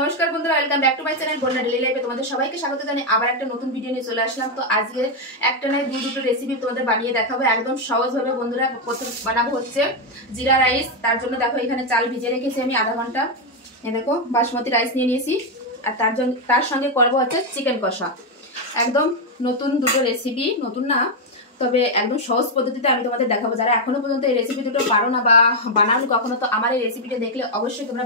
নমস্কার বন্ধুরা, welcome back to my channel বন্যা ডেইলি লাইফে তোমাদের সবাইকে স্বাগত জানাই। আবার একটা নতুন ভিডিও নিয়ে চলে আসলাম। তো আজকে একটা নয় দুটো রেসিপি তোমাদের বানিয়ে দেখাবো একদম সহজভাবে বন্ধুরা। প্রথম বানাবো হচ্ছে জিরা রাইস। তার জন্য দেখো এখানে চাল ভিজে রেখেছি আমি আধা ঘন্টা। দেখো বাসমতি রাইস নিয়ে নিয়েছি। আর তার সঙ্গে করবো হচ্ছে চিকেন কষা। একদম নতুন দুটো রেসিপি, নতুন না তবে একদম সহজ পদ্ধতিতে আমি তোমাদের দেখাবো। যারা এখনো পর্যন্ত এই রেসিপি দুটো পারো না বা বানানো কখনো, তো আমার এই রেসিপিটা দেখলে অবশ্যই তোমরা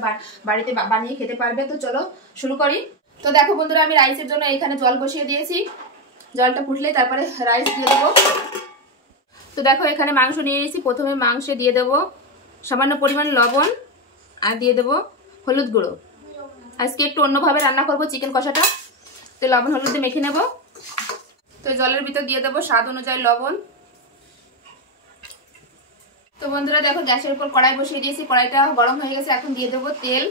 বাড়িতে বানিয়ে খেতে পারবে। তো চলো শুরু করি। তো দেখো বন্ধুরা, আমি রাইসের জন্য এখানে জল বসিয়ে দিয়েছি। জলটা ফুটলে তারপরে রাইস দিয়ে দেবো। তো দেখো এখানে মাংস নিয়ে নিয়েছি। প্রথমে মাংসে দিয়ে দেবো সামান্য পরিমাণ লবণ আর দিয়ে দেবো হলুদ গুঁড়ো। আজকে একটু অন্যভাবে রান্না করবো চিকেন কষাটা। তো লবণ হলুদ দিয়ে মেখে নেবো। তো জলের ভিতর দিয়ে দেবো স্বাদ অনুযায়ী লবণ। তো বন্ধুরা দেখো গ্যাসের উপর কড়াই বসিয়ে দিয়েছি। কড়াইটা গরম হয়ে গেছে। এখন দিয়ে দেবো তেল।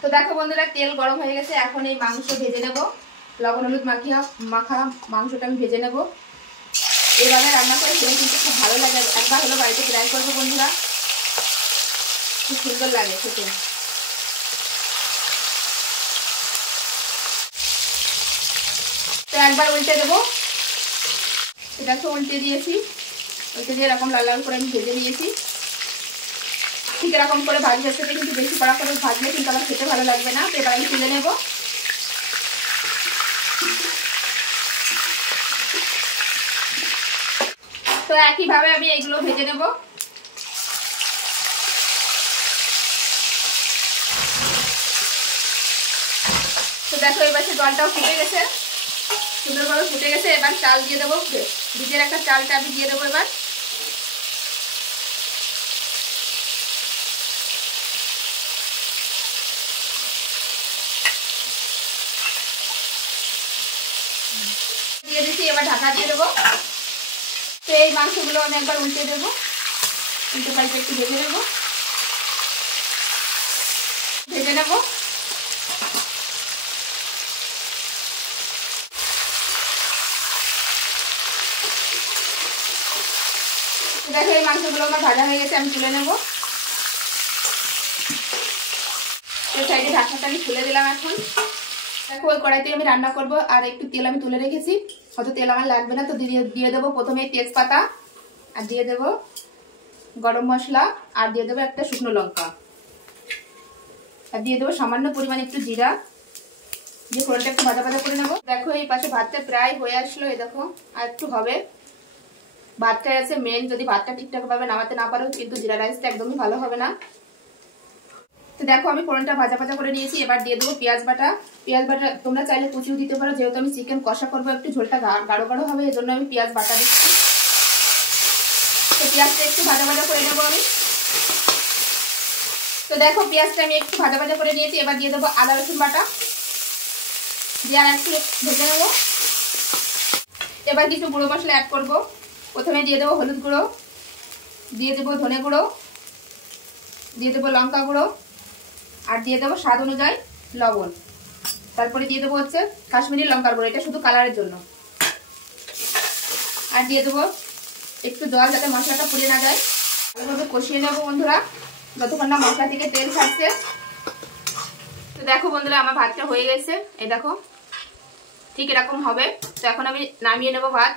তো দেখো বন্ধুরা তেল গরম হয়ে গেছে। এখন এই মাংস ভেজে নেব। লবণ হলুদ মাখা মাংসটা আমি ভেজে নেব। এভাবে রান্না করে খেলে কিন্তু খুব ভালো লাগে। একবার হলো বাড়িতে ট্রাই করবো বন্ধুরা, খুব সুন্দর লাগে খেতে। তো একবার উল্টে দেবো। দেখো উল্টে দিয়েছি। উল্টে দিয়ে এরকম লাল লাল করে আমি ভেজে নিয়েছি। ঠিক এরকম করে ভাজতে হবে, কিন্তু বেশি কড়া করে ভাজলে কিন্তু আমার খেতে ভালো লাগবে না। তো এবার আমি তুলে নেব। তো একইভাবে আমি এইগুলো ভেজে নেব। তো দেখো এবার সে জলটাও ফুটে গেছে, সুন্দরভাবে ফুটে গেছে। এবার চাল দিয়ে দেবো। ভিজে একটা চালটা আমি দিয়ে দেবো এবার। দিয়ে দিচ্ছি, এবার ঢাকা দিয়ে দেবো। তো এই মাংসগুলো আমি একবার উল্টে দেবো। উল্টে পাল্টে একটু ভেজে নেবো। দেখো এই মাংসগুলো আমার ভাজা হয়ে গেছে, আমি তুলে নেবো। এই সাইডে ঢাকনাটা আমি খুলে দিলাম। এখন দেখো ওই কড়াইতে আমি রান্না করব। আর একটু তেল আমি তুলে রেখেছি, হয়তো তেল আমার লাগবে না। তো দিয়ে দেবো প্রথমে তেজপাতা, আর দিয়ে দেবো গরম মশলা, আর দিয়ে দেবো একটা শুকনো লঙ্কা, আর দিয়ে দেবো সামান্য পরিমাণ একটু জিরা। দিয়ে ফোড়নটা একটু ভাজা ভাজা করে নেবো। দেখো এই পাশে ভাতটা প্রায় হয়ে আসলো। এই দেখো আর একটু হবে। ভাতটা আছে মেন। যদি ভাতটা ঠিকঠাক ভাবে নামাতে না পারো কিন্তু জিরা রাইসটা একদমই ভালো হবে না। তো দেখো আমি ফোড়নটা ভাজা ভাজা করে নিয়েছি। এবার দিয়ে দেবো পেঁয়াজ বাটা। পেঁয়াজ বাটা তোমরা চাইলে কুচিও দিতে পারো। যেহেতু আমি চিকেন কষা করবো, একটু ঝোলটা গাঢ় গাঢ় হবে, এই জন্য আমি পেঁয়াজ বাটা দিচ্ছি। তো পেঁয়াজটা একটু ভাজা ভাজা করে নেবো আমি। তো দেখো পেঁয়াজটা আমি একটু ভাজা ভাজা করে নিয়েছি। এবার দিয়ে দেবো আদা রসুন বাটা, দিয়ে আর একটু ভেজে নেবো। এবার কিছু গুঁড়ো মশলা অ্যাড করবো। প্রথমে দিয়ে দেবো হলুদ গুঁড়ো, দিয়ে দেবো ধনে গুঁড়ো, দিয়ে দেবো লঙ্কা গুঁড়ো, আর দিয়ে দেবো স্বাদ অনুযায়ী লবণ। তারপরে দিয়ে দেবো হচ্ছে কাশ্মীরি লঙ্কার গুঁড়ো, এটা শুধু কালারের জন্য। আর দিয়ে দেবো একটু জল, যাতে মশলাটা পুড়ে না যায়। ভালোভাবে কষিয়ে নেবো বন্ধুরা, যতক্ষণ না মশলা থেকে তেল ছাড়ছে। তো দেখো বন্ধুরা আমার ভাতটা হয়ে গেছে। এই দেখো ঠিক এরকম হবে। তো এখন আমি নামিয়ে নেবো ভাত।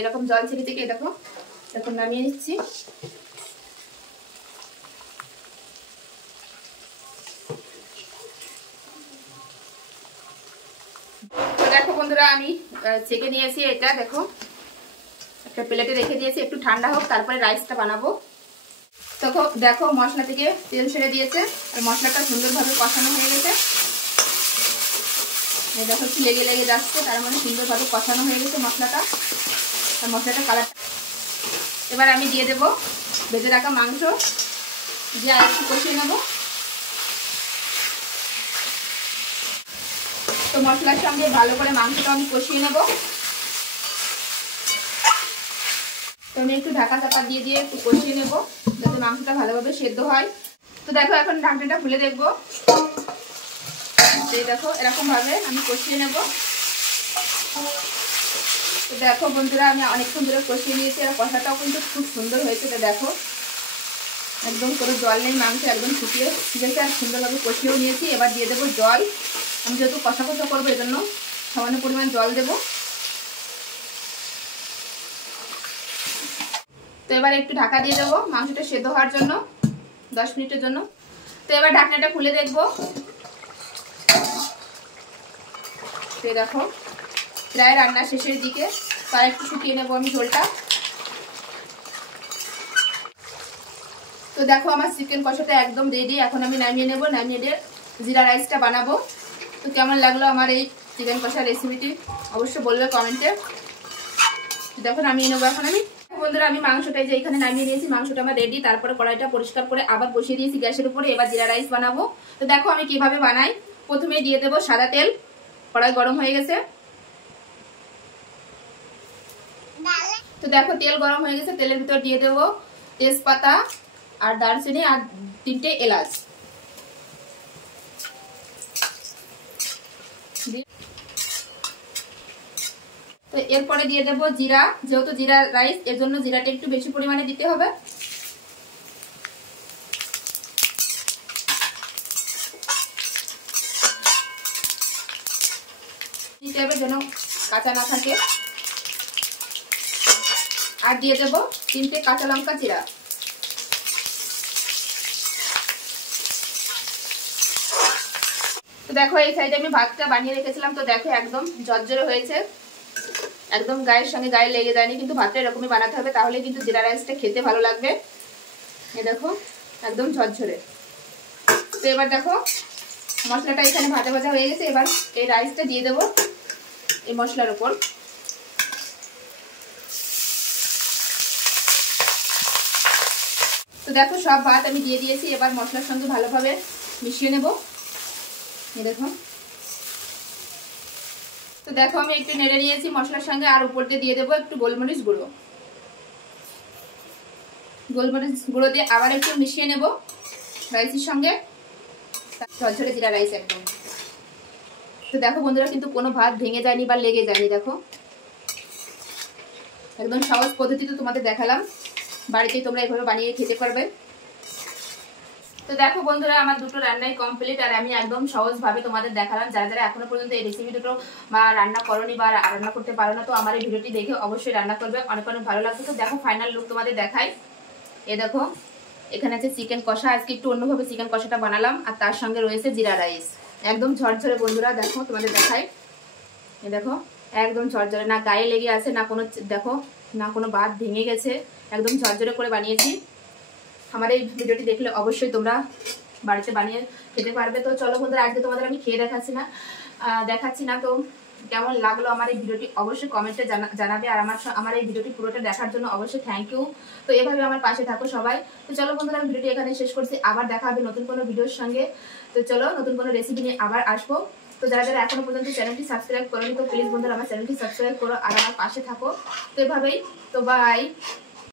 এরকম জল ছেড়ে থেকে দেখো এখন নামিয়ে নিচ্ছি। তো দেখো বন্ধুরা আমি ছেঁকে নিয়েছি। এটা দেখো একটা প্লেটে রেখে দিয়েছি, একটু ঠান্ডা হোক তারপরে রাইসটা বানাবো। তখন দেখো মশলা থেকে তেল ছেড়ে দিয়েছে, আর মশলাটা সুন্দরভাবে কষানো হয়ে গেছে। দেখো একটু লেগে লেগে যাচ্ছে, তার মানে সুন্দরভাবে কষানো হয়ে গেছে মশলাটা। আর মশলাটা কালার। এবার আমি দিয়ে দেবো ভেজে রাখা মাংস, দিয়ে আর একটু কষিয়ে নেবো। তো মশলার সঙ্গে ভালো করে মাংসটা আমি কষিয়ে নেব। তো আমি একটু ঢাকা চাপা দিয়ে দিয়ে একটু কষিয়ে নেব, যাতে মাংসটা ভালোভাবে সেদ্ধ হয়। তো দেখো এখন ঢাকনাটা খুলে দেখবো। এই দেখো এরকম ভাবে আমি কষিয়ে নেব। তো দেখো বন্ধুরা আমি অনেকক্ষণ ধরে কষিয়ে নিয়েছি, আর কষাটাও কিন্তু খুব সুন্দর হয়েছে। তো দেখো একদম কোনো জল নেই, মাংস একদম শুকিয়ে গেছে আর সুন্দরভাবে কষিয়েও নিয়েছি। এবার দিয়ে দেবো জল। আমি যেহেতু কষা কষা করবো এজন্য সামান্য পরিমাণ জল দেবো। তো এবার একটু ঢাকা দিয়ে দেবো মাংসটা সেদ্ধ হওয়ার জন্য 10 মিনিটের জন্য। তো এবার ঢাকনাটা খুলে দেখবো। তো দেখো প্রায় রান্না শেষের দিকে, তার একটু শুকিয়ে নেবো আমি ঝোলটা। তো দেখো আমার চিকেন কষাটা একদম রেডি। এখন আমি নামিয়ে নেবো, নামিয়ে দিয়ে জিরা রাইসটা বানাবো। তো কেমন লাগলো আমার এই চিকেন কষা রেসিপিটি অবশ্যই বলবে কমেন্টে। দেখো নামিয়ে নেবো এখন আমি। বন্ধুরা আমি মাংসটা যে এখানে নামিয়ে নিয়েছি, মাংসটা আমার রেডি। তারপরে কড়াইটা পরিষ্কার করে আবার বসিয়ে দিয়েছি গ্যাসের উপরে। এবার জিরা রাইস বানাবো। তো দেখো আমি কিভাবে বানাই। প্রথমে দিয়ে দেবো সাদা তেল। কড়াই গরম হয়ে গেছে। তো দেখো তেল গরম হয়ে গেছে, তেলের ভিতর দিয়ে দেবো তেজপাতা আর দারচিনি আর 3টে এলাচ। তো এরপরে দিয়ে দেবো জিরা। যেহেতু জিরা রাইস এর জন্য জিরাটা একটু বেশি পরিমাণে দিতে হবে। দিতে হবে যেন কাঁচা না থাকে। আর দিয়ে দেবো 3টে কাঁচা লঙ্কা চিরা। তো দেখো এই সাইডে আমি ভাতটা বানিয়ে রেখেছিলাম। তো দেখো একদম ঝরঝরে হয়েছে, একদম গায়ের সঙ্গে গায়ে লেগে যায়নি। কিন্তু ভাতটা এরকমই বানাতে হবে, তাহলে কিন্তু জিরা রাইসটা খেতে ভালো লাগবে। এই দেখো একদম ঝরঝরে। তো এবার দেখো মশলাটা এখানে ভাজা ভাজা হয়ে গেছে। এবার এই রাইসটা দিয়ে দেবো এই মশলার উপর। তো দেখো সব ভাত আমি দিয়ে দিয়েছি। এবার মশলার সঙ্গে ভালোভাবে মিশিয়ে নেব। এই দেখো। তো দেখো আমি একটু নেড়ে নিয়েছি মশলার সঙ্গে। আর উপর দিয়ে দেবো একটু গোলমরিচ গুঁড়ো। গোলমরিচ গুঁড়ো দিয়ে আবার একটু মিশিয়ে নেব রাইসের সঙ্গে। ঝরঝরে জিরা রাইস একদম। তো দেখো বন্ধুরা কিন্তু কোনো ভাত ভেঙে যায়নি বা লেগে যায়নি। দেখো একদম সহজ পদ্ধতিতে তোমাদের দেখালাম, বাড়িতেই তোমরা এভাবে বানিয়ে খেতে পারবে। তো দেখো বন্ধুরা আমার দুটো রান্নাই কমপ্লিট আর আমি একদম সহজভাবে তোমাদের দেখালাম। যারা যারা এখনো পর্যন্ত এই রেসিপি দুটো বা রান্না করনি বা রান্না করতে পারো না, তো আমার এই ভিডিওটি দেখে অবশ্যই রান্না করবে, অনেক অনেক ভালো লাগবে। তো দেখো ফাইনাল লুক তোমাদের দেখাই। এ দেখো এখানে আছে চিকেন কষা। আজকে একটু অন্যভাবে চিকেন কষাটা বানালাম। আর তার সঙ্গে রয়েছে জিরা রাইস, একদম ঝরঝরে। বন্ধুরা দেখো তোমাদের দেখাই। এ দেখো একদম ঝরঝরে, না গায়ে লেগে আছে না কোনো, দেখো না কোনো ভাত ভেঙে গেছে, একদম ঝরঝরে করে বানিয়েছি। আমার এই ভিডিওটি দেখলে অবশ্যই তোমরা বাড়িতে বানিয়ে খেতে পারবে। তো চলো বন্ধুরা আজকে তোমাদের আমি খেয়ে দেখাচ্ছি না। তো কেমন লাগলো আমার এই ভিডিওটি অবশ্যই কমেন্টে জানাবে। আর আমার এই ভিডিওটি পুরোটা দেখার জন্য অবশ্যই থ্যাংক ইউ। তো এভাবে আমার পাশে থাকো সবাই। তো চলো বন্ধুরা আমি ভিডিওটি এখানে শেষ করছি। আবার দেখা হবে নতুন কোনো ভিডিওর সঙ্গে। তো চলো নতুন কোনো রেসিপি নিয়ে আবার আসবো। তো যারা যারা এখনো পর্যন্ত চ্যানেলটি সাবস্ক্রাইব করোনি, তো প্লিজ বন্ধুরা আমার চ্যানেলটি সাবস্ক্রাইব করো আর আমার পাশে থাকো। তো এভাবেই। তো বাই।